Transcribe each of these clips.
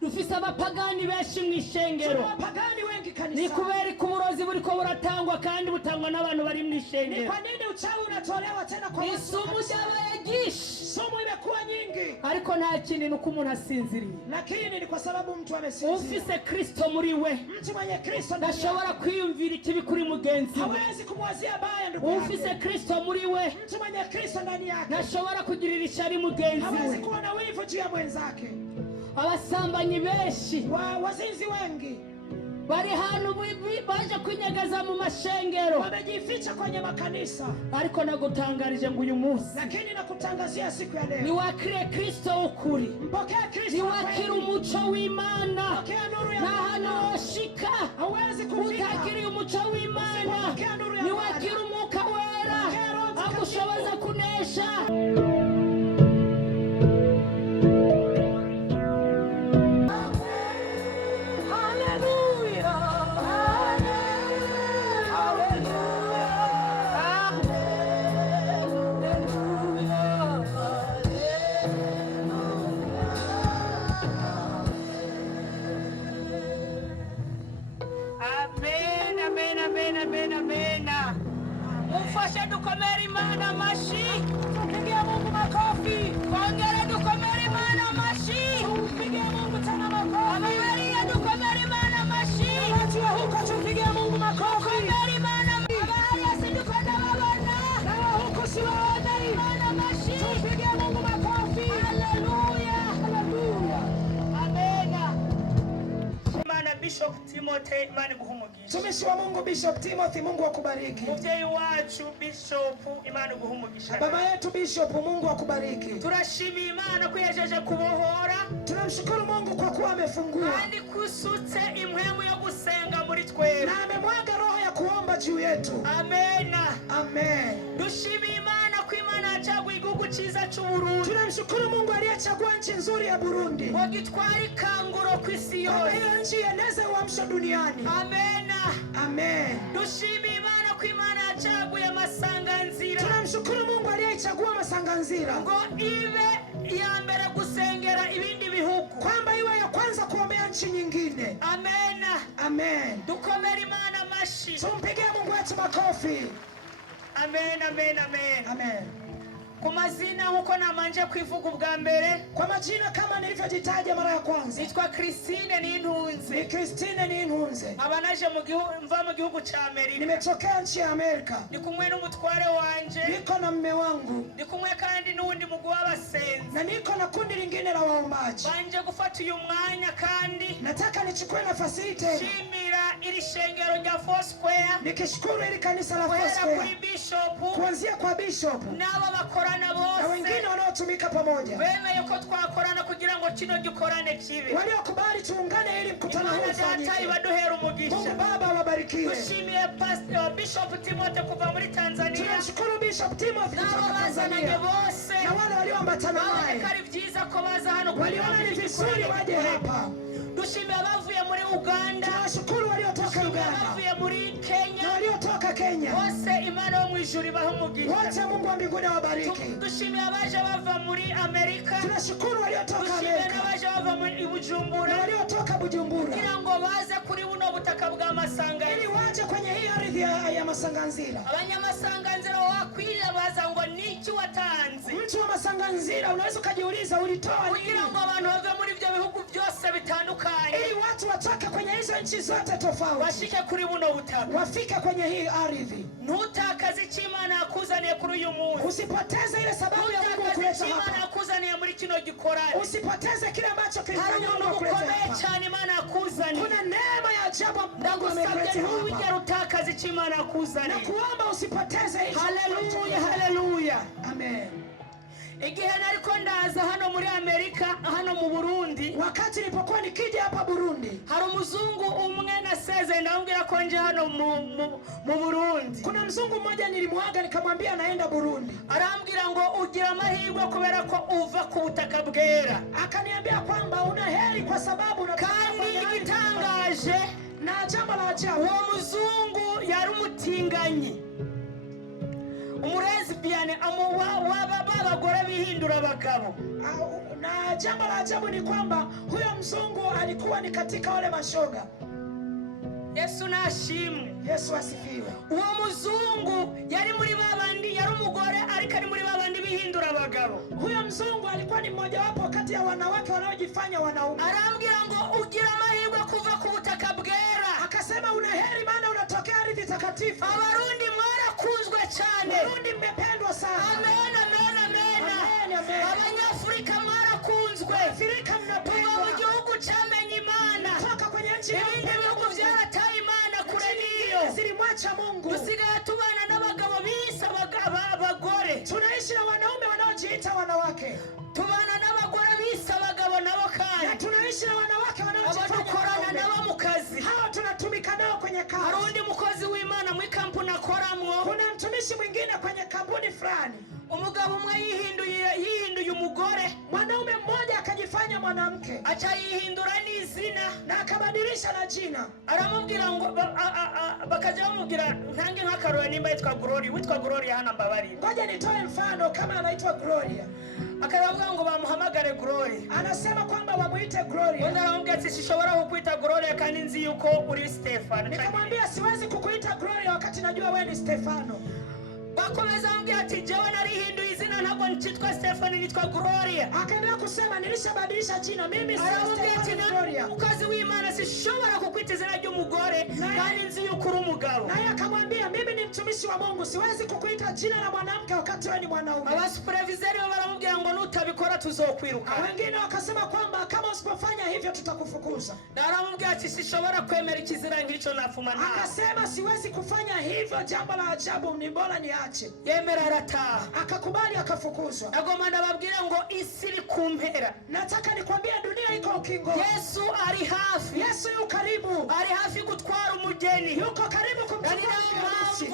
Dufise abapagani benshi mw'ishengero. Abapagani wengi kanisani. Ni kubera kuburozi buriko buratangwa kandi butangwa n'abantu bari mw'ishengero. Ni kwa nini uchawi unatolewa tena kwa watu? Isumu ryabaye gishi. Sumu imekuwa nyingi. Ariko nta kindi nuko umuntu asinziriye. Lakini ni kwa sababu mtu amesinzia. Ufise Kristo muri we. Mtu mwenye Kristo ndani yake. Ndashobora kwiyumvira ikibi kuri mugenzi we. Hawezi kumwazia baya ndugu yake. Ufise Kristo muri we. Mtu mwenye Kristo ndani yake. Ndashobora kugirira ishari mugenzi we. Hawezi kuwa na wivu juu ya mwenzake. Abasambanyi benshi, wazinzi wengi bari hano baje kunyagaza mu mashengero, wamejificha kwenye makanisa. Ariko nagutangarije ngo uyu munsi, lakini nakutangazia siku ya leo, ni wakire Kristo ukuri, mpokea Kristo, ni wakire umuco w'Imana, mpokea nuru ya na hano oshika hawezi kufika utakiri umuco w'Imana, ni wakire umuka wera agushoboza kunesha. Amena. Mufashe dukomere Imana amashi. Tupigie Mungu makofi. Kongera dukomere Imana amashi. Tupigie Mungu tena makofi. Maria dukomere Imana amashi. Watu wa huko tupigie Mungu makofi. Dukomere Imana Maria sidukana babana. Na huko siwaone Imana amashi. Tupigie Mungu makofi. Haleluya. Haleluya. Amena. Imana Bishop Timothy Imana guhumugisha. Tumishi wa Mungu Bishop Timothy, Mungu akubariki. Muvyeyi wacu Bishop Imana guhumugisha. Baba yetu Bishop, Mungu akubariki. Turashimiye Imana ko yajeje kubohora. Tunamshukuru Mungu kwa kuwa amefungua. Kandi kusutse impwemu yo gusenga muri twebwe. Na amemwaga roho ya kuomba juu yetu. Amena. Amen. Dushimiye Imana ko Imana yacaguye igihugu ciza c'u Burundi. Tunamshukuru Mungu aliyechagua nchi nzuri ya Burundi. Wagitwara ikanguro kw'isi yose. Hiyo nchi ieneze uamsho duniani. Amena. Amen. Dushimiye Imana ko Imana yacaguye Masanganzira. Tunamshukuru Mungu aliyechagua Masanganzira. Ngo ibe ya mbere gusengera ibindi bihugu. Kwamba iwe ya kwanza kuombea nchi nyingine. Amena. Amen. Dukomere Imana amashi. Tumpigie Mungu wetu makofi. Amen. Amen. Kwa majina huko na manje kwivuga ubwa mbere. Kwa majina kama nilivyojitaja mara ya kwanza. Nitwa Christine Nintunze. Ni Christine Nintunze. Abanaje mva mu gihugu ca Amerika. Nimetokea nchi ya Amerika. Ndi kumwe n'umutware wanje. Niko na mume wangu. Ndi kumwe kandi n'undi mugwi w'abasenzi. Na niko na kundi lingine la waombaji. Banje gufata uyu mwanya kandi nataka nichukue nafasi hii tena. Shimira ili shengero rya Foursquare. Nikishukuru ili kanisa la Foursquare. Kwa Bishop. Kuanzia kwa Bishop. N'aba bakorana bose. Na wengine wanaotumika pamoja. Bemeye ko twakorana kugira ngo kino gikorane kibe. Waliokubali tuungane ili mkutano huu ufanyike. Mungu Baba wabarikiwe. Tushimiye Pastor Bishop Timothy kuva muri Tanzania. Tunashukuru Bishop Timothy kutoka Tanzania. Na wale walioambatana naye. Waliona ni vizuri waje hapa. Dushimiye abavuye muri Uganda. Tunashukuru waliotoka Uganda. Abavuye muri Kenya. Na waliotoka Kenya. Bose Imana yo mwijuru bahumugisha. Wote Mungu wa mbinguni awabariki. Dushimiye abaje bava muri Amerika. Tunashukuru waliotoka Amerika. Dushimiye abaje bava muri Bujumbura. Na waliotoka Bujumbura. Kugira ngo baze kuri buno butaka bwa Masanganzira. Ili waje kwenye hii ardhi ya Masanganzira. Abanyamasanganzira wakwira baza ngo niki watanze. Mtu wa Masanganzira unaweza kujiuliza ulitoa nini? Kugira ngo abantu bave muri ibyo bihugu byose bitandukanye. Ili watu watoke kwenye hizo nchi zote tofauti. Washike kuri buno butaka. Wafike kwenye hii ardhi. Ntutakaze Imana yakuzaniye kuri uyu munsi. Usipoteze ile sababu ya Mungu kuleta hapa. Imana yakuzaniye muri kino gikorane. Usipoteze kile ambacho kilifanya Mungu kuleta hapa. Cyane Imana yakuzaniye. Kuna neema ya ajabu Mungu amekuleta hapa. Ntugere utakaze Imana yakuzaniye. Na kuomba usipoteze hicho. Haleluya. Amen. Igihe nariko ndaza hano muri Amerika, hano mu Burundi, wakati nilipokuwa nikija hapa Burundi, hari umuzungu umwe naseze ndambwira ko nje hano mu Burundi. Kuna mzungu mmoja nilimwaga nikamwambia naenda Burundi. Arambwira ngo ugira amahirwe kubera ko uva ku butaka bwera. Akaniambia kwamba una heri kwa sababu kandi igitangaje na jambo la ajabu, uwo muzungu yari umutinganyi. umulesbian wababagore bihindura abagabo. Na jambo la ajabu ni kwamba huyo mzungu alikuwa ni katika wale mashoga. Yesu nashimwe. Yesu asifiwe. Uwo muzungu yari muri babandi, yari umugore ariko ari muri babandi bihindura abagabo. Huyo mzungu alikuwa ni mmoja wapo kati ya wanawake wanaojifanya wanaume. Arambwira ngo ugira amahirwe kuva ku butaka bwera. Akasema una heri maana unatokea ardhi takatifu. Abarundi mwarakunzwe cyane. Abarundi mmependwa sana. Amen, amen, amen. Amen, amen. Abanyafrika mwarakunzwe. Afrika mnapendwa. Tuba mu gihugu cyamenye Imana. Toka kwenye nchi ya Mungu byarataye Imana kure niyo. Zilimwacha Mungu. Tusigaye tubana n'abagabo bisa abagore. Tunaishi na wanaume wanaojiita wanawake. Tubana n'abagore bisa abagabo nabo kandi. Na tunaishi na wanawake wanaojifanya abadukorana nabo mu kazi. Hao tunatumika nao kwenye kazi. Harundi mukozi w'Imana mu kampuni akoramwo. Kuna mtumishi mwingine kwenye kampuni fulani. Umugabo umwe yihinduye umugore. Mwanaume mmoja akajifanya mwanamke. Acha yihindura n'izina na akabadilisha na jina. Aramubwira ngo bakaja bamubwira ntange nk'akaroya nimba yitwa Gloria. Witwa Gloria hana mbabari. Ngoja nitoe mfano kama anaitwa Gloria. Akavuga ngo bamuhamagare Gloria. Anasema kwamba wamuite Gloria. Wenda aramubwira ati sishobora kukuita Gloria kandi nzi yuko uri Stefano. Nikamwambia siwezi kukuita Gloria wakati najua wewe ni Stefano. Bakomeza ambia ati jewe narihinduye izina ntabwo nitwa Stefano nitwa Gloria. Akaendelea kusema nilishabadilisha jina mimi si Stefano Gloria. Mukazi w'Imana sishobora kukwita izina ry'umugore kandi nzi yuko uri umugabo. Naye akamwambia mimi ni mtumishi wa Mungu siwezi kukuita jina la mwanamke wakati wewe ni mwanaume. Abasuperviseri baramubwira ngo nutabikora tuzokwiruka. Wengine wakasema kwamba kama usipofanya hivyo tutakufukuza. Na aramubwira ati sishobora kwemera ikizira nk'ico nafuma nawe. Akasema siwezi kufanya hivyo, jambo la ajabu ni bora niache. Yemera arataha. Akakubali akafukuzwa. Agoma ndababwira ngo isi iri kumpera. Nataka nikwambie dunia iko ukingo. Yesu ari hafi. Yesu yu karibu. Ari hafi gutwara umugeni. Yuko karibu kumchukua harusi.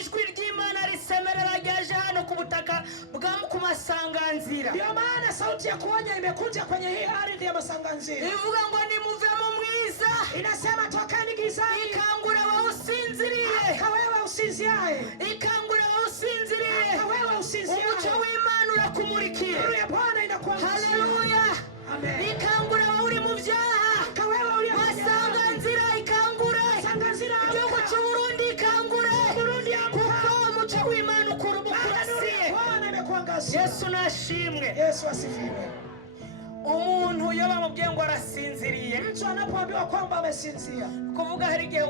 Ijwi ry'Imana risemerera ryaje hano ku butaka bwa ku masanganzira. Ndio maana sauti ya kuonya imekuja kwenye hii ardhi ya masanganzira. Ivuga ngo nimuvemo mwiza. Inasema tokeni gizani. Ikangura wausinziriye. Kawewe usinziaye. Ikangura wausinziriye. Kawewe usinziaye. Umucyo w'Imana urakumurikiye. Nuru ya Bwana inakuangazia. Haleluya. Amen. Ikangura uri mu byaha. Kawewe uri masanganzira ikangure. Masanganzira. Igihugu cy'u Burundi ikangure. Burundi kuko umucyo w'Imana ukurasiye. Bwana imekuangazia. Yesu nashimwe. Yesu asifiwe. Umuntu iyo bamubwiye ngo arasinziriye, mtu anapoambiwa kwamba amesinzia, kuvuga hari igihe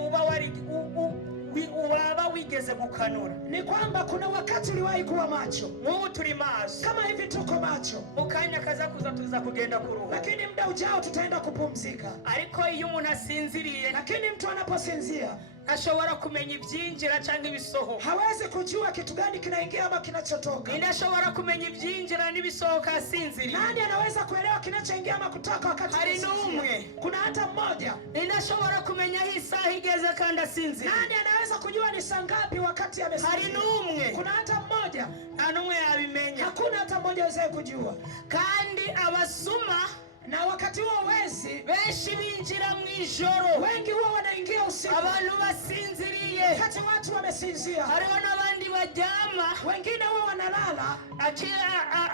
waba wigeze gukanura. Ni kwamba kuna wakati uliwahi kuwa macho. N'ubu turi maso. Kama hivi tuko macho. Mukanya kaza kuza tuza kugenda kuruhuka. Lakini muda ujao tutaenda kupumzika. Ariko iyo umuntu asinziriye, lakini mtu anaposinzia ashobora kumenya ibyinjira cyangwa ibisohoka. Hawezi kujua kitu gani kinaingia ama kinachotoka. Ndashobora kumenya ibyinjira n'ibisohoka asinziriye. Nani anaweza kuelewa kinachoingia ama kutoka wakati hari n'umwe? Kuna hata mmoja. Ndashobora kumenya hii saa igeze kandi asinziriye. Nani anaweza kujua ni saa ngapi wakati amesinziriye? Hari n'umwe. Kuna hata mmoja. Nta n'umwe yabimenya. Hakuna hata mmoja aweza kujua. Kandi abasuma na wakati huo wezi benshi binjira mu ijoro. Wengi huwa wanaingia usiku. Abantu basinziriye. Wakati watu wamesinzia. Hariho n'abandi baryama. Wengine huwa wanalala.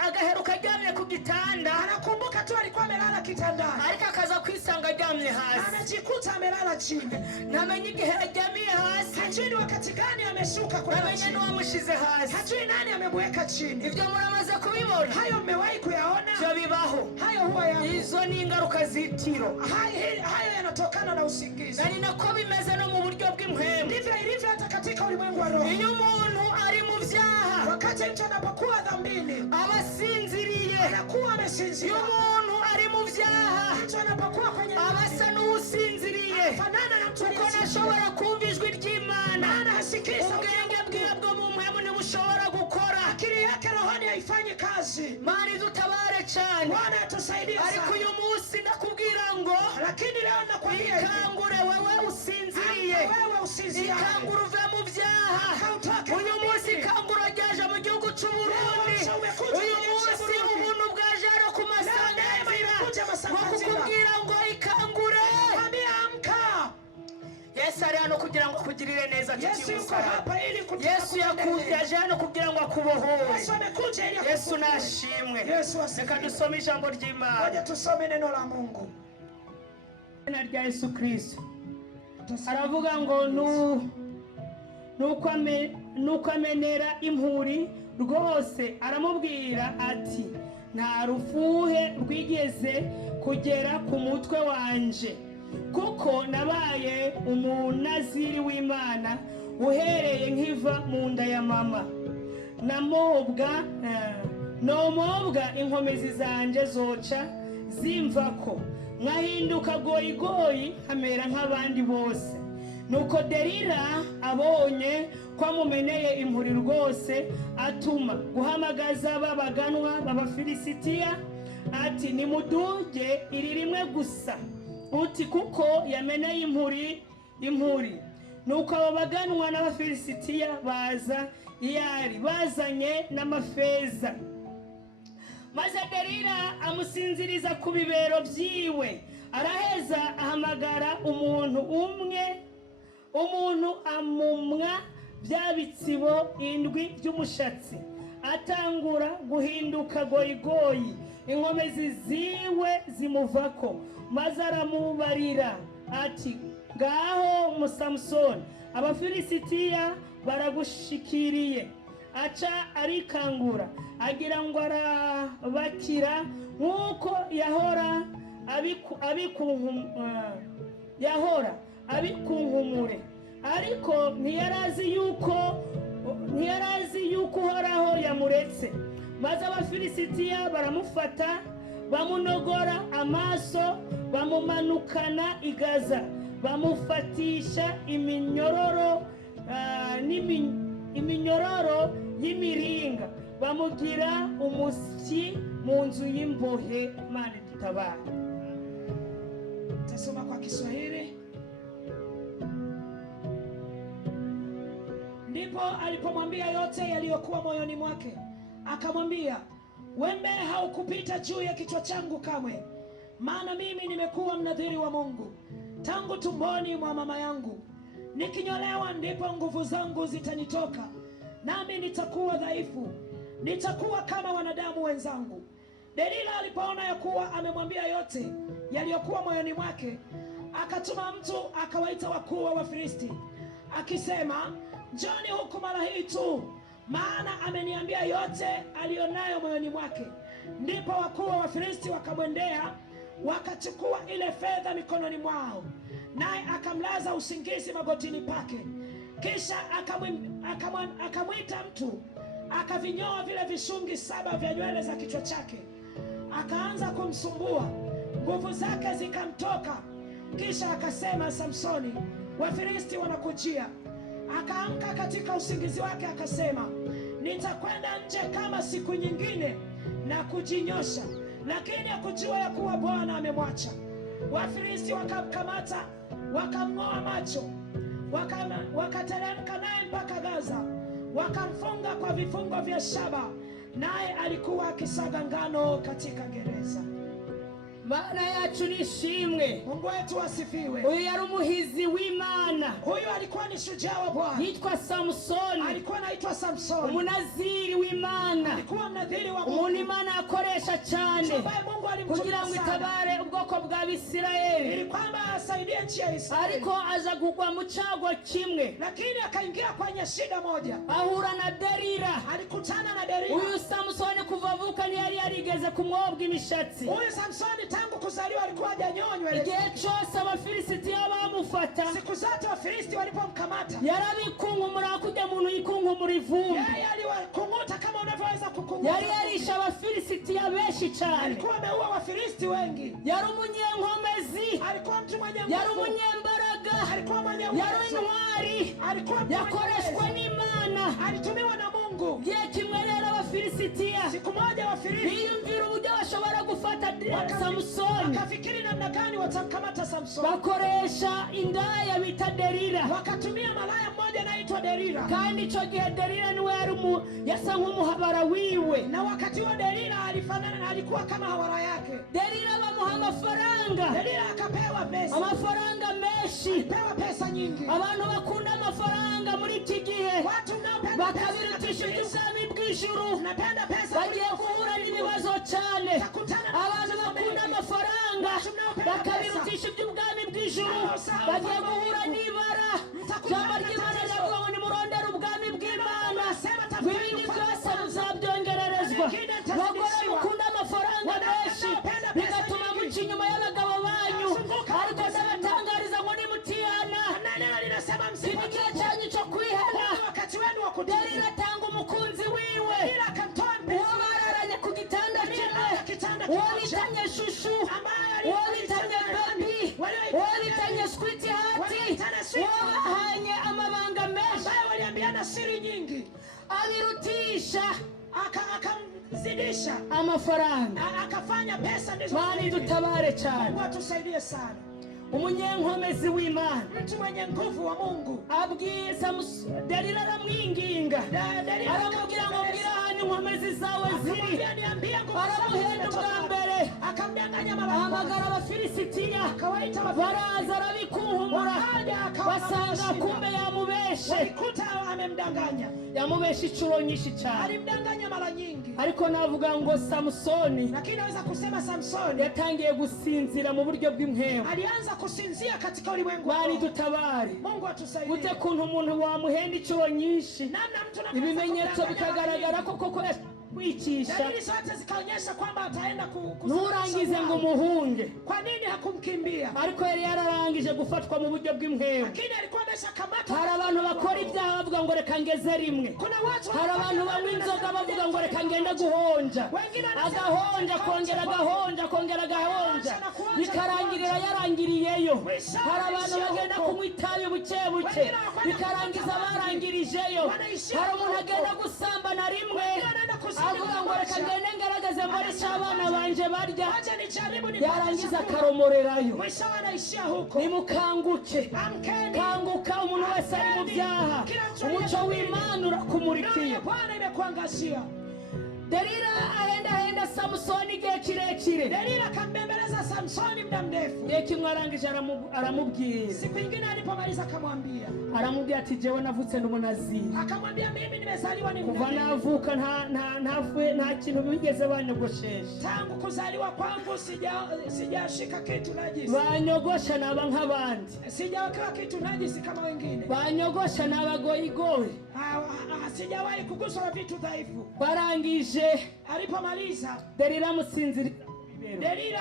Agaheruka aryamye ku gitanda. Anakumbuka tu alikuwa amelala kitandani. Ariko akaza kwisanga aryamye hasi. Anajikuta amelala chini. Namenye igihe aryamiye hasi. Hajui wakati gani ameshuka kwa chini. Namenye n'uwamushize hasi. Hajui nani amemweka chini. Ibyo muramaze kubibona. Hayo mmewahi kuyaona? Byo bibaho. Hayo huwa ya izo ni ingaruka zitiro. Hayo yanatokana na usingizi. Na ninako bimeze no mu buryo bw'impwemu. Ndivyo ilivyo hata katika ulimwengu wa roho. Iyo umuntu ari mu byaha, wakati mtu anapokuwa dhambini, abasinziriye, anakuwa amesinzia. Iyo umuntu ari mu byaha, mtu anapokuwa kwenye abasa n'usinziriye, fanana na mtu anashobora kumva ijwi ry'Imana. Anasikiza ubwenge bwe bwo mu mpwemu ntibushobora gukora. Akili yake rohoni haifanyi kazi. Mari dutabare cyane. Bwana atusaidie sana. Ariko uyu munsi nakubwira ngo, lakini leo nakwambia ikangure wewe usinziriye. Wewe usinziriye. Ikangure uve mu byaha. Uyu munsi ikangure ryaje mu gihugu cy'u Burundi. Uyu munsi ubuntu bwaje no ku masanganzira. Bakubwira ngo ikangure. Mwambie amka. Yesu ari hano kugira ngo akugirire neza cy'umusaraba. Yesu yaje hano kugira ngo akubohore. Yesu nashimwe. Reka dusome ijambo ry'Imana. Ngoja tusome neno la Mungu. Neno rya Yesu Kristo aravuga ngo nuko amenera impuri rwose, aramubwira ati nta rufuhe rwigeze kugera ku mutwe wanje, kuko nabaye umunaziri w'Imana uhereye nkiva mu nda ya mama. Nomobwa inkomezi zanje zoca zimvako, nkahinduka goyigoyi nkamera nk'abandi bose. Nuko Delila abonye ko amumeneye impuri rwose, atuma guhamagaza babaganwa b'Abafilisitiya ati nimuduge iri rimwe gusa, uti kuko yameneye impuri. Nuko abo baganwa n'Abafilisitiya baza iyari bazanye n'amafeza, maze Delila amusinziriza ku bibero byiwe. Araheza ahamagara umuntu amumwa bya bitsibo 7 by'umushatsi, atangura guhinduka goyigoyi, inkomezi ziwe zimuvako. Maze aramubarira ati ngaho Musamusoni, Abafilisitiya baragushikiriye. Aca arikangura agira ngo arabakira nk'uko yahora abikunkumure, ariko ntiyarazi yuko Uhoraho yamuretse. Maze Abafilisitiya baramufata, bamunogora amaso, bamumanukana i Gaza, bamufatisha iminyororo y'imiringa, bamugira umusyi mu nzu y'imbohe. Imana dutabara. Tasoma kwa Kiswahili. Ndipo alipomwambia yote yaliyokuwa moyoni mwake, akamwambia, wembe haukupita juu ya kichwa changu kamwe, maana mimi nimekuwa mnadhiri wa Mungu tangu tumboni mwa mama yangu. Nikinyolewa ndipo nguvu zangu zitanitoka, nami nitakuwa dhaifu, nitakuwa kama wanadamu wenzangu. Delila alipoona ya kuwa amemwambia yote yaliyokuwa moyoni mwake, akatuma mtu akawaita wakuu wa Wafilisti, akisema, njoni huku mara hii tu, maana ameniambia yote alionayo moyoni mwake. Ndipo wakuu wa Wafilisti wakamwendea, wakachukua ile fedha mikononi mwao, naye akamlaza usingizi magotini pake. Kisha akamwita mtu, akavinyoa vile vishungi 7 vya nywele za kichwa chake, akaanza kumsumbua, nguvu zake zikamtoka. Kisha akasema, Samsoni, Wafilisti wanakujia. Akaamka katika usingizi wake, akasema, nitakwenda nje kama siku nyingine na kujinyosha, lakini hakujua ya kuwa Bwana amemwacha. Wafilisti wakamkamata, wakamng'oa macho, wakateremka naye mpaka Gaza, wakamfunga kwa vifungo vya shaba, naye alikuwa akisaga ngano katika gereza. Mana yacu nishimwe. Mungu wetu asifiwe. Huyu yari umuhizi w'Imana. Huyu alikuwa ni shujaa wa Bwana. Yitwa Samsoni. Alikuwa anaitwa Samsoni. Umunaziri w'Imana. Alikuwa mnadhiri wa Mungu. Umuntu Imana akoresha cyane kugira ngo itabare ubwoko bwa Bisirayeli. Ili kwamba asaidie nchi ya Israeli. Ariko aza kugwa mu cyago kimwe. Lakini akaingia kwenye shida moja. Ahura na Delila. Alikutana na Delila. Huyu Samsoni kuvavuka ni yari yarigeze kumwobwa imishatsi. Huyu Samsoni tangu kuzaliwa alikuwa hajanyonywa. Igihe cyose Abafilisitiya bamufata, siku zote Wafilisti walipomkamata, yarabikunkumura kujya muntu yikunkumura ivumbi. Yeye aliwakunguta kama unavyoweza kukunguta. Yari yarisha Abafilisitiya benshi cyane. Alikuwa ameua Wafilisti wengi. Yari umunyenkomezi. Alikuwa mtu mwenye nguvu. Yari umunyembaraga. Alikuwa mwenye uwezo. Yari intwari. Alikuwa yakoreshwa n'Imana. Alitumiwa na Mungu. Gihe kimwe rero Abafilisitiya, siku moja Wafilisti biyumvira uburyo bashobora gufata Samsoni. Wakafikiri namna gani watamkamata Samsoni. Bakoresha indaya bita Delila. Wakatumia malaya mmoja anaitwa Delila. Kandi ico gihe Delila niwe yasa nk'umuhabara wiwe. Na wakati wa Delila alikuwa kama hawara yake. Delila bamuha amafaranga. Delila akapewa pesa. Amafaranga menshi. menshi. Pewa pesa nyingi. Abantu bakunda amafaranga muri iki gihe Watu mnaopenda pesa bakabirutisha iby'ubwami bw'ijuru. Unapenda pesa Bagiye guhura n'ibibazo cyane. Abantu bakunda amafaranga bakabirutisha iby'ubwami bw'ijuru. Bagiye guhura n'ibara. Jambo ry'Imana riravuga ngo nimurondere ubwami bw'Imana, ibindi byose muzabyongererezwa. Bagore mukunda amafaranga menshi bigatuma muca inyuma y'abagabo banyu, ariko ndabatangariza ngo nimutihana ibi gihe cyanyu cyo kwihana. Delila atanga umukunzi wiwe, uwo bararanye ku gitanda kimwe, uwo bitanye shushu, uwo bitanye baby, uwo bitanye sweetie heart, uwo bahanye amabanga menshi, waliambiana siri nyingi, abirutisha akamzidisha amafaranga. akafanya pesa ndizo. Mani dutabare cyane. Mungu atusaidie sana. Umunyenkomezi w'Imana, Mtu mwenye nguvu wa Mungu, abwiye Delila aramwinginga, aramubwira ngo mbwira ahantu inkomezi zawe ziri. akamwambia niambie nguvu zangu Aramuhenda ubwa zimetoka. mbere, Akamdanganya mara ahamagara Abafilisitiya, akawaita baraza arabikunkumura, basanga kumbe yamubeshe. walikuta amemdanganya. Yamubeshe inshuro nyinshi cyane. Alimdanganya mara nyingi. Ariko navuga ngo Samusoni Lakini naweza kusema Samsoni yatangiye gusinzira mu buryo bw'impeho. alianza kusinzia katika ulimwengu. Bari dutabare. Mungu atusaidie. Gute kuntu umuntu wamuhenda inshuro nyinshi, Namna mtu anaweza ibimenyetso kudanganya bikagaragara mara koko kwicisha. dalili zote zikaonyesha kwamba ataenda Nturangize ngo umuhunge. Kwa nini hakumkimbia? Ariko yari yararangije gufatwa mu buryo bw'impeho. Lakini alikuwa ameshakamatwa. Hari abantu bakora ibyaha bavuga ngo reka ngeze rimwe. Kuna watu Hari abantu banywa inzoga bavuga ngo reka ngende guhonja, agahonja akongera agahonja akongera agahonja, bikarangirira yarangiriyeyo. Hari abantu bagenda kunywa itabi buke buke, bikarangiza barangirijeyo. Hari umuntu agenda gusambana rimwe avuga ngo reka ngende ngaragaze mbone icyo abana banje barya, Acha nijaribu yarangiza akaromorerayo. mwisho anaishia huko. Nimukanguke, Amkeni. kanguka umuntu wese ari mu byaha, umucyo w'Imana urakumulikiye. Bwana imekuangazia. Delila ahenda Samusoni igihe kirekire. Delila akambembeleza Samsoni muda mrefu. Igihe kimwe arangije aramubwira. Siku nyingine alipomaliza akamwambia. Aramubwira ati jewe navutse n'umunaziri. Akamwambia mimi nimezaliwa ni Kuva mnaziri. navuka nta kintu bigeze banyogoshesha. Tangu kuzaliwa kwangu sijashika kitu najisi. Banyogosha naba nk'abandi. Sijawekewa kitu najisi kama wengine. Banyogosha nabagoyigoyi. Sijawahi kuguswa na vitu dhaifu. Barangije Alipomaliza Delila amusinziriza. Delila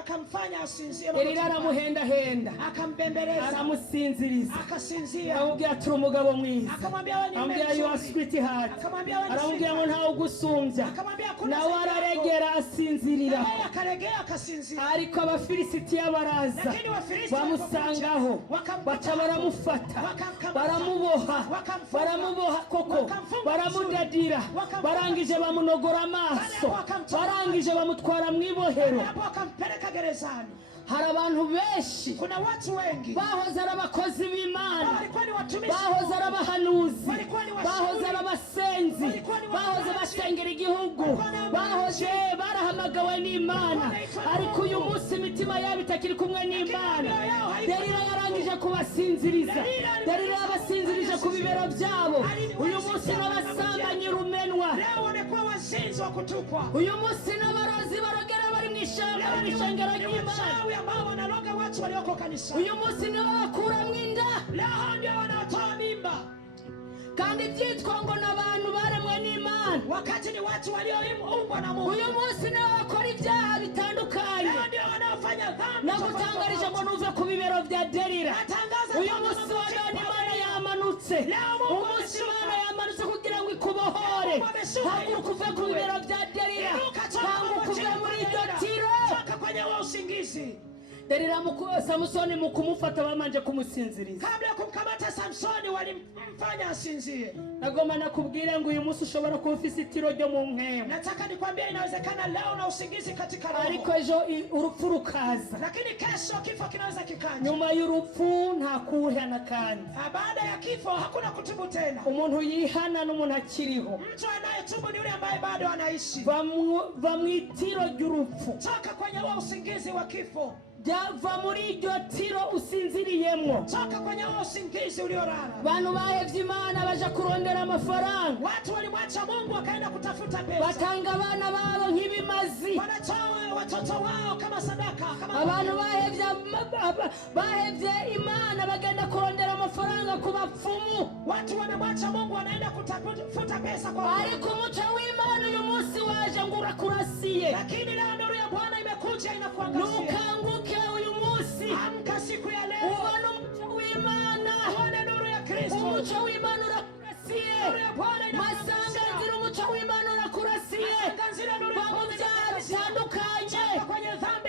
akamfanya asinzie. Delila aramuhendahenda, akambembeleza, aramusinziriza, akasinzia. aramubwira ati uri umugabo mwiza, Akamwambia wewe ni aramubwira you are sweet heart, Akamwambia wewe ni aramubwira ngo ntawe ugusumbya. Akamwambia kuna Nawe araregera asinzirira. naye akaregea akasinzia. Ariko Abafilisitiya baraza Lakini Wafilisti bamusangaho, baca baramufata, baramuboha koko, baramudadira, barangije bamunogora amaso, barangije bamutwara mwibohero. Hapo akampeleka gerezani. Hari abantu benshi Kuna watu wengi bahoze ari abakozi b'Imana, walikuwa ni watumishi, bahoze ari abahanuzi, walikuwa ni bahoze ari abasenzi, bahoze basengera igihugu, bahoze barahamagawe n'Imana, ariko uyu munsi imitima yabo itakiri kumwe n'Imana. Delila yarangije kubasinziriza, Delila yabasinzirije ku bibero byabo. Uyu munsi n'abasambanyi rumenwa, leo wamekuwa wazinzi wa kutupwa. uyu munsi n'abarozi barogera bari mu ishamba, mu ishengero ry'Imana. Wachawi ambao wanaloga watu walioko kanisa. Uyu munsi nibo bakuramo inda, Leo ndio wanaotoa mimba. kandi byitwa ngo n'abantu baremwe n'Imana. Wakati ni watu walioumbwa na Mungu. Uyu munsi nibo bakora ibyaha bitandukanye. Leo ndio wanaofanya dhambi. Nagutangarije ngo nuve ku bibero bya Delila. Uyu munsi wa none Imana yamanutse, umunsi Imana yamanutse kugira ngo ikubohore. Haguruka uve ku bibero bya Delila, haguruka uve muri iryo tiro. Toka kwenye wa usingizi. Delila Samusoni mu kumufata bamanje kumusinziriza. Kabla ya kumkamata Samsoni walimfanya asinzie. Nagoma nakubwire ngo uyu munsi ushobora kuba ufise itiro ryo mu mpemu. Nataka nikwambie inawezekana leo na usingizi katika roho. Ariko ejo urupfu rukaza. Lakini kesho kifo kinaweza kikaja. Nyuma y'urupfu nta kuhana kandi. Baada ya kifo hakuna kutubu tena. Umuntu yihana n'umuntu akiriho. Mtu anayetubu ni yule ambaye bado anaishi. Va mu itiro ry'urupfu. Toka kwenye wa usingizi wa kifo. Java muri iryo tiro usinziriyemwo. Toka kwenye usingizi uliolala. Bantu bahevye Imana baja kurondera amafaranga. Watu walimwacha Mungu wakaenda kutafuta pesa. Batanga abana babo nk'ibimazi. Wanatoa watoto wao kama sadaka, kama abantu bahevye Imana bagenda kurondera amafaranga ku bapfumu. Watu wamemwacha Mungu wanaenda kutafuta pesa kwa ariko umuco w'Imana uyu munsi waje ngo urakurasiye. Lakini leo nuru ya Bwana imekuja inakuangazia. Nukanguke uyu munsi. Amka siku ya leo. Ubone umuco w'Imana. Ubone nuru ya Kristo. Umuco w'Imana urakurasiye. Nuru ya Bwana inakuangazia. Masanganzira umuco w'Imana urakurasiye. Masanganzira nuru ya Bwana bitandukanye. Kwenye dhambi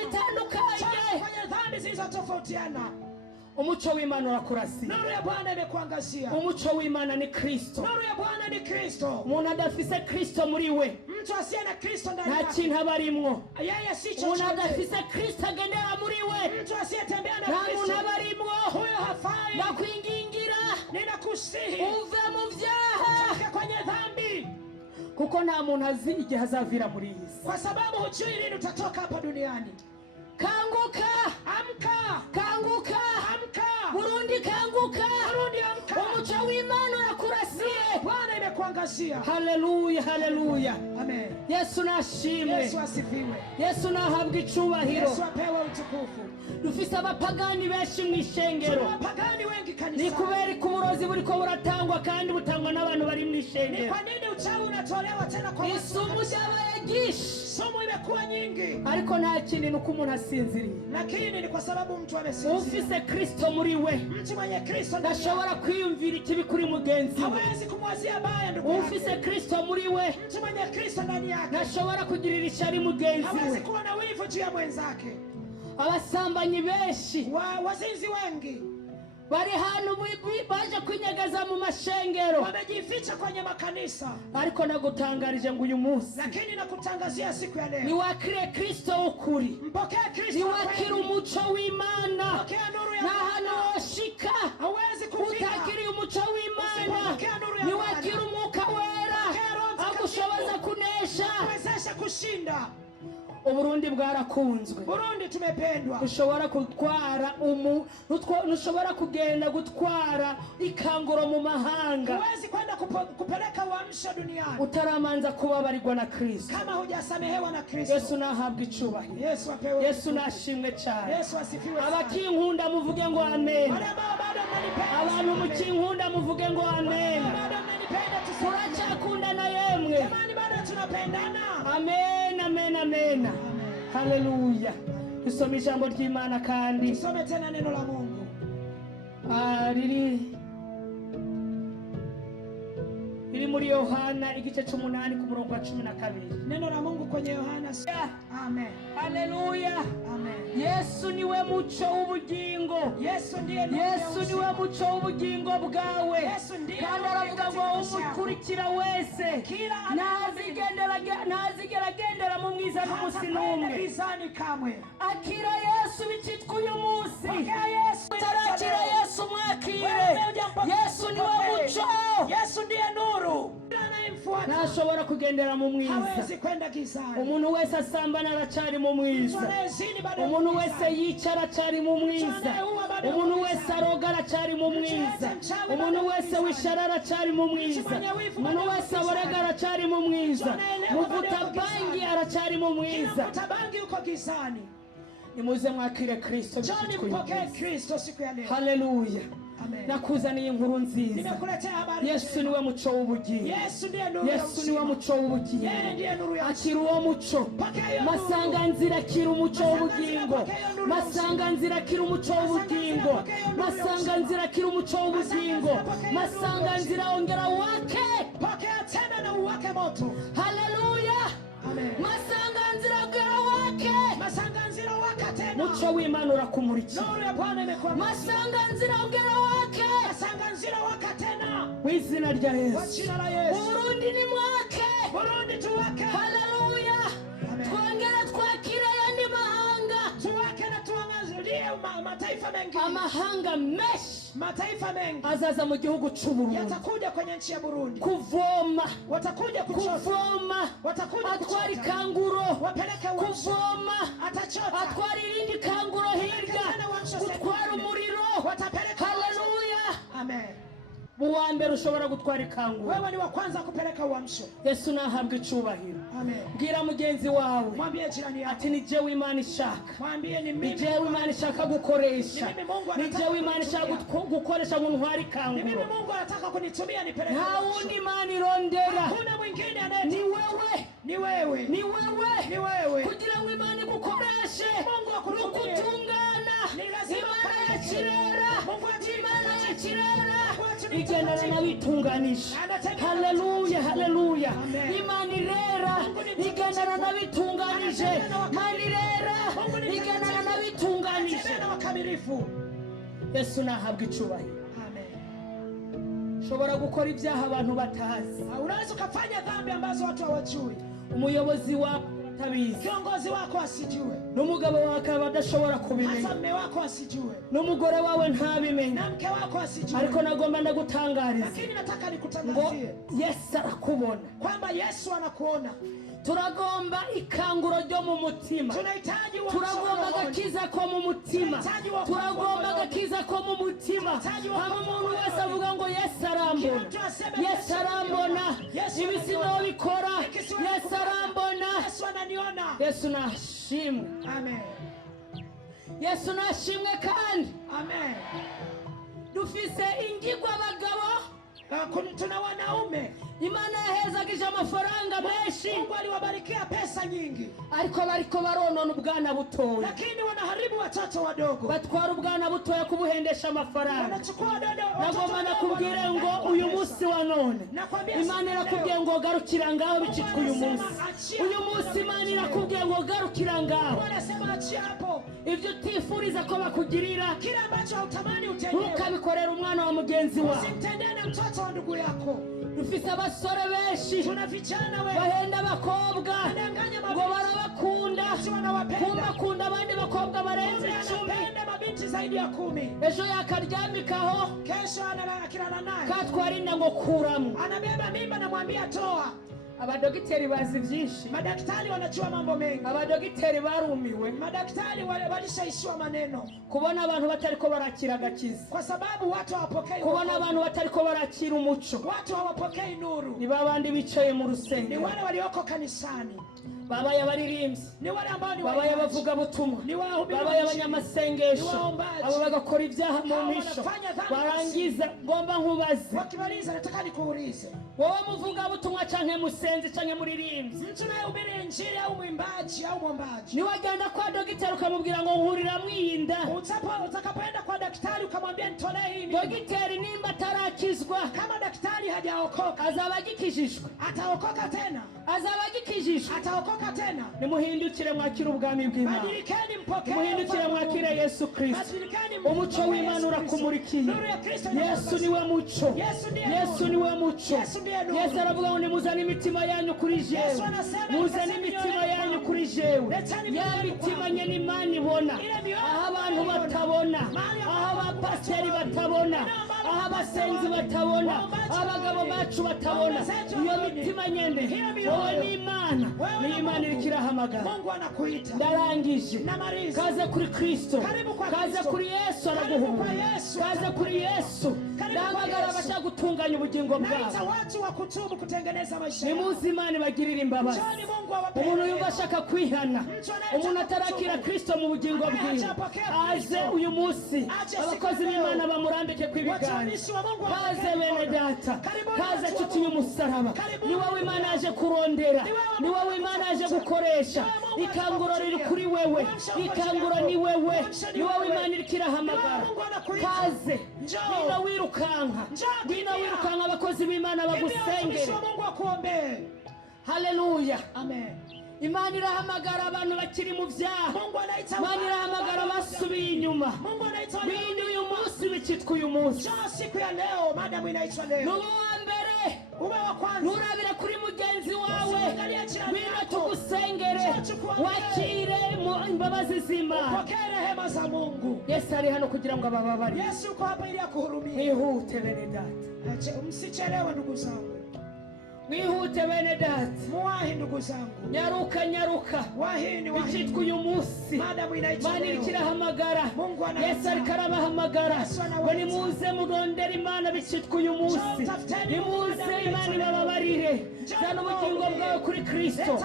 bitandukanye. Kwenye dhambi zilizotofautiana. Umuco w'Imana urakurasiye. Nuru ya Bwana imekuangazia. Umuco w'Imana ni Kristo. Nuru ya Bwana ni Kristo. Umuntu adafise Kristo muri we, mtu asiye na Kristo ndani nta yake, kintu abarimwo. yeye si chochote. Umuntu adafise Kristo agendera muri we, mtu asiyetembea na nta Kristo, muntu abarimwo. huyo hafai. Ndakwingingira Ninakusihi uve mu vyaha, utoke kwenye dhambi, kuko nta muntu azi igihe azavira muri iyi si. kwa sababu hujui lini utatoka hapa duniani. Kanguka, Amka, kanguka, amka, Burundi kanguka. Burundi amka. Umuco w'Imana urakurasiye. Bwana imekuangazia. Haleluya, haleluya. Amen. Yesu nashimwe. Yesu asifiwe. Yesu nahabwa icubahiro. Yesu apewe utukufu. Dufise abapagani benshi mu ishengero. Tuna wapagani wengi Ni kanisani. kubera ko uburozi buriko buratangwa kandi butangwa n'abantu bari mu Ni ishengero. kwa nini uchawi unatolewa tena kwa watu? Isumu ryabaye ryinshi, Sumu imekuwa nyingi. ariko nta kindi nuko umuntu asinziriye. Lakini ni kwa sababu mtu amesinzia. Ufise Kristo muri we, Mtu mwenye Kristo ndani yake ndashobora kwiyumvira ikibi kuri mugenzi we. hawezi kumwazia baya ndugu yake. Ufise Kristo muri we, Mtu mwenye Kristo ndani yake ndashobora kugirira ishari mugenzi hawezi we. kuwa na wivu juu ya mwenzake. Abasambanyi benshi Wazinzi wengi bari hano baje kwinyagaza mu mashengero, wamejificha kwenye makanisa, ariko nagutangarije ngo uyu munsi lakini nakutangazia siku ya ni leo, wakire Kristo ukuri, mpokee Kristo ni wa wakire kweli. umuco w'Imana. Pokea nuru ya Na Bwana. hano washika Hawezi kufika utakiri umuco w'Imana, usipopokea nuru ya ni Bwana. wakire umwuka wera Pokea Roho Mtakatifu. agushoboza kunesha. kuwezesha kushinda. Uburundi bwarakunzwe, Burundi tumependwa. ushobora gutwara ushobora kugenda gutwara ikanguro mu mahanga Huwezi kwenda kupeleka uamsho duniani utaramanza kubabarirwa na Kristo. kama hujasamehewa na Kristo. Yesu nahabwa icubahiro. Yesu apewe. Yesu nashimwe cyane. Yesu asifiwe sana. Abakinkunda muvuge ngo amen. Wale ambao bado mnanipenda, Abantu mukinkunda muvuge ngo amen. bado mnanipenda, Turacyakundana yemwe. jamani, bado tunapendana. Amen, amen, amen. Haleluya. Tusome ijambo ry'Imana kandi Tusome tena neno la Mungu. riri muri Yohana igice c'8 ku murongo wa 12. Neno la Mungu kwenye Yohana. Amen. Haleluya. Amen. Yesu niwe muco w'ubugingo. Yesu ndiye nuru ya Yesu uzima. niwe muco w'ubugingo bwawe. Yesu ndiye Kandi nuru aravuga ngo katika maisha yako. umukurikira wese Kila ntazigera agendera mu mwiza n'umusi hatakwenda n'umwe. gizani kamwe. Akira Yesu bicitwa uyu munsi. Pokea Yesu. Tarakira Yesu mwakire. Yesu niwe muco. Yesu ndiye nuru. Anayemfuata Ntashobora kugendera mu mwiza. hawezi kwenda gizani. Umuntu wese asambana aracari mu mwiza. Anayezini bado Umuntu yuko wese gizani. yicara aracari mu mwiza. Umuntu wese aroga aracari mu mwiza. Umuntu wese wishara aracari mu mwiza. Umuntu wese aborega aracari mu mwiza. Muvuta bangi aracari mu mwiza. Kila bangi uko gizani. Nimuze mwakire Kristo. Njoni mpokee Kristo siku ya leo. Haleluya. Amen. Nakuzaniye inkuru nziza. Nimekuletea habari. Yesu niwe muco w'ubugingo. Yesu ndiye nuru ya Yesu niwe muco w'ubugingo. Yeye ndiye nuru ya Akira uwo muco. Masanganzira akira umuco w'ubugingo. Masanganzira akira umuco w'ubugingo. Masanganzira akira umuco w'ubugingo. Masanganzira ongera wake. Pokea tena na uwake moto. Haleluya. Amen. Masanganzira ongera wake. Masanganzira waka tena. Muco w'Imana urakumurikira. Nuru ya Bwana imekuwa. Masanganzira ongera wake. Masanganzira waka tena. W'izina rya Kwa Yesu. jina la Yesu. Burundi ni mwake. Burundi tuwake. Haleluya. Amen. Twongere twakire yandi mahanga. Tuwake na tuangazie mataifa mengine. Amahanga menshi mataifa mengi azaza mu gihugu cy'u Burundi, yatakuja kwenye nchi ya Burundi kuvoma, watakuja kuchota, kuvoma, watakuja atwara kuchota, ikanguro, wapeleke uamsho, kuvoma, atachota, atwara irindi kanguro hirya, gutwara umuriro. watapeleka. Haleluya. Amen. Uwa mbere ushobora gutwara ikanguro, Wewe ni wa kwanza kupeleka uamsho. Yesu nahabwe icyubahiro. Amen. Bwira mugenzi wawe Mwambie jirani yako, ati ni jewe Imana ishaka, mwambie ni ni mimi, jewe Imana ishaka gukoresha, Ni mimi Mungu ni anataka jewe Imana ishaka gukoresha mu ntwari ni mimi ikanguro. Mungu anataka kunitumia nipeleke Nta uamsho. wundi Imana irondera, Hakuna mwingine anaye, ni wewe, ni wewe, ni wewe, ni wewe. kugira ngo Imana igukoreshe. Mungu akutumie. Nukutungana, Ni lazima Imana ya ufanye. kirera, Mungu atulie. Imana ya kirera Mungu atulie. igendana n'abitunganisha. Anatenda. Haleluya, haleluya. Amen. Imana irera Mungu ni igendana n'abitunganije. Imana irera Mungu ni igendana n'abitunganije. Anatenda na wakamilifu. Yesu nahabwe icyubahiro. Amen. Ushobora gukora ibyaha abantu batazi, Unaweza ukafanya dhambi ambazo watu hawajui, umuyobozi wako atabizi, kiongozi wako asijue, n'umugabo wawe akaba adashobora hata kubimenya, mme wako asijue, n'umugore wawe ntabimenye. na mke wako asijue. Ariko nagomba ndagutangariza Lakini nataka ngo nikutangazie Yesu arakubona. kwamba Yesu anakuona. Turagomba ikanguro ryo mu mutima, Tunahitaji turagomba agakiza ko mu mutima, turagomba agakiza ko mu mutima. Hama umuntu wese avuga ngo Yesu arambona, Yesu arambona, ibi sinobikora, Yesu arambona. Yesu ananiona. Yesu nashimwe, Amen. Yesu nashimwe. Kandi Amen. dufise ingirwa abagabo, Tuna wanaume Imana yahezagije amafaranga menshi, Mungu aliwabarikia pesa nyingi, ariko bariko baronona ubwana butoya, lakini wanaharibu watoto wadogo, batwara ubwana butoya kubuhendesha amafaranga. wanachukua watoto Nagomba wadogo, nakubwire ngo wanaweka uyu pesa. munsi wa none Nakwambia Imana siku ya irakubwiye leo, ngo garukira ngaho bicitwa uyu munsi. Uyu munsi Imana irakubwiye ngo garukira ngaho, wanasema achia hapo ibyo utifuriza ko bakugirira kile ambacho hautamani utendewe, ntukabikorera umwana wa mugenzi wawe. usimtendee na mtoto wa ndugu yako. Dufise abasore benshi Tuna vijana wewe bahenda abakobwa wanadanganya ngo mabinti, barabakunda, ati wanawapenda, kumbakunda abandi bakobwa barenze kumbe 10. anapenda mabinti zaidi ya 10. Ejo yakaryamikaho Kesho akilala naye katwara inda ngo kuramo. anabeba mimba, namwambia toa. Abadogiteri bazi byinshi, Madaktari wanajua mambo mengi, abadogiteri barumiwe madaktari walishaishiwa maneno, kubona abantu batariko barakira agakiza, kwa sababu watu hawapokei kubona wokovu. abantu batariko barakira umuco. Watu hawapokei nuru, Ni babandi bicaye mu ni rusengero, wale walioko kanisani, babaye abaririmbyi, ni wale ambao ni babaye waimbaji, abavugabutumwa, ni wahubiri babaye wa Injili, abanyamasengesho, ni waombaji. abo bagakora ibyaha mu Hao misho. wanafanya dhambi Barangiza ngomba nkubaze, wakimaliza nataka nikuulize, wowe muvugabutumwa canke musenzi canke muririmbyi, mtu anayehubiri Injili au mwimbaji au mwombaji, niwagenda kwa dogiteri ukamubwira ngo nkurira mwiyinda, utakapoenda kwa daktari ukamwambia nitolee hii mimba, dogiteri nimba atarakizwa kama daktari hajaokoka azaba agikijijwe, ataokoka tena, azaba agikijijwe. ataokoka tena. Nimuhindukire mwakire ubwami bw'Imana, Badilikeni, mpokee nimuhindukire ufalme wa mwakire Mungu. Yesu Kristo. Badilikeni, Umuco mpokee w'Imana Yesu Kristo. urakumurikiye. Nuru ya Kristo Yesu niwe muco, Yesu ndiye Yesu nuru. niwe muco. Yesu ndiye nuru. Yesu aravuga ngo nimuzane imitima yanyu kuri jewe, Yesu anasema, muzane "Leteni imitima mioyo yanyu kwangu. kuri jewe." Leteni Ya mioyo mitima kwangu. nyene Imana ibona, Ile mioyo aho abantu Imana batabona, Mahali aho ambapo abapasiteri watu batabona, ambao aho wapasiteri abasenzi wale, batabona, waombaji aho abagabo wale, bacu batabona, waombaji iyo wale. mitima nyene Hiyo mioyo. wowe ni Imana, Wewe ni na Imana Mungu. iriko irahamagara. Mungu anakuita. Ndarangije. Namaliza. Kaze kuri Kristo, Karibu kwa kaze Kristo. kuri Yesu Karibu araguhumura, kwa Yesu. kaze kuri Yesu. Karibu kwa Ndamagara Yesu. abashaka gutunganya ubugingo Naita bwabo, watu wa kutubu kutengeneza maisha yao. nimuze Imana ibagirire imbabazi. Njoni Mungu awape Umuntu rehema. yumva ashaka kwihana, umuntu atarakira Kristo mu bugingo bwiwe, aze uyu munsi abakozi b'Imana bamurambike kw'ibiganza. Watumishi wa Mungu Kaze wapokee bene mikono. data, Karibuni kaze watu wa nshuti y'umusaraba. Karibuni Ni wowe watu Imana wa yaje Mungu. kurondera, Ni wewe ni wowe Mungu Imana yaje atakuta. gukoresha. Ni wewe Mungu Ikanguro riri atakutumia. kuri wewe, Uamshe uko ikanguro chini ni yako. wewe, Uamshe ni ni wowe wewe. Imana iriko irahamagara. Ni wewe Mungu anakuita. Kaze Njoo. ngwino wirukanka, Njoo, ngwino kimbia. wirukanka, abakozi b'Imana Kimbia, bagusengere. watumishi wa Mungu wakuombee. Haleluya. Amen. Imana irahamagara abantu bakiri mu byaha, Mungu anaita Imana watu irahamagara wa Mungu. basubiye inyuma. Mungu anaita watu wa Bindi Mungu. uyu munsi bicitwa uyu munsi, Njoo siku ya leo, madamu inaitwa leo. nuba uwa mbere, Ube wa kwanza. nurabira kuri mugenzi wawe, Usiangalie jirani ngwino yako. tugusengere. bagusengere wakire imbabazi z'Imana. Upokee rehema za Mungu. Yesu ari hano kugira ngo abababare. Yesu yuko hapa ili akuhurumie. Mwihute bene data. Msichelewe ndugu zangu. Mwihute bene data. Muwahi ndugu zangu. Nyaruka nyaruka. Wahini. Icyitwa uyu munsi. Imana ikirahamagara. Yesu ariko arabahamagara. Bari muze murondera Imana bicitwa uyu munsi. Nimuze Imana ibababarire. Zana ubugingo bwawe kuri Kristo.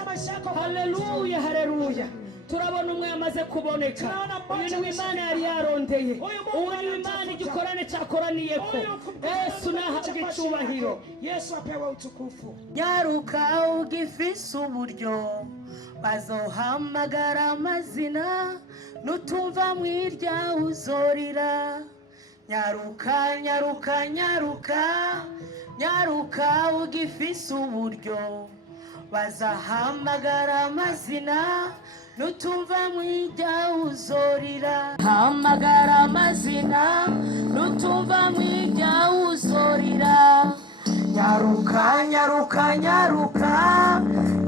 Haleluya, haleluya. Turabona umwe yamaze kuboneka. Uyu ni Imana yari yarondeye. Uyu ni Imana igikorane cyakoraniyeko. Yesu nahabwe icyubahiro. Yesu apewe utukufu. Nyaruka ugifise uburyo bazohamagara amazina nutumva mwirya uzorira. Nyaruka nyaruka nyaruka nyaruka ugifise uburyo bazahamagara amazina nutumva mwirya uzorira. Hamagara amazina nutumva mwirya uzorira. Nyaruka nyaruka nyaruka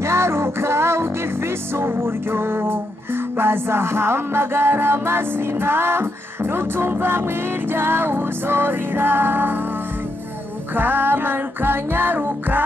nyaruka ugifise uburyo bazahamagara amazina nutumva mwirya uzorira. Nyaruka nyaruka nyaruka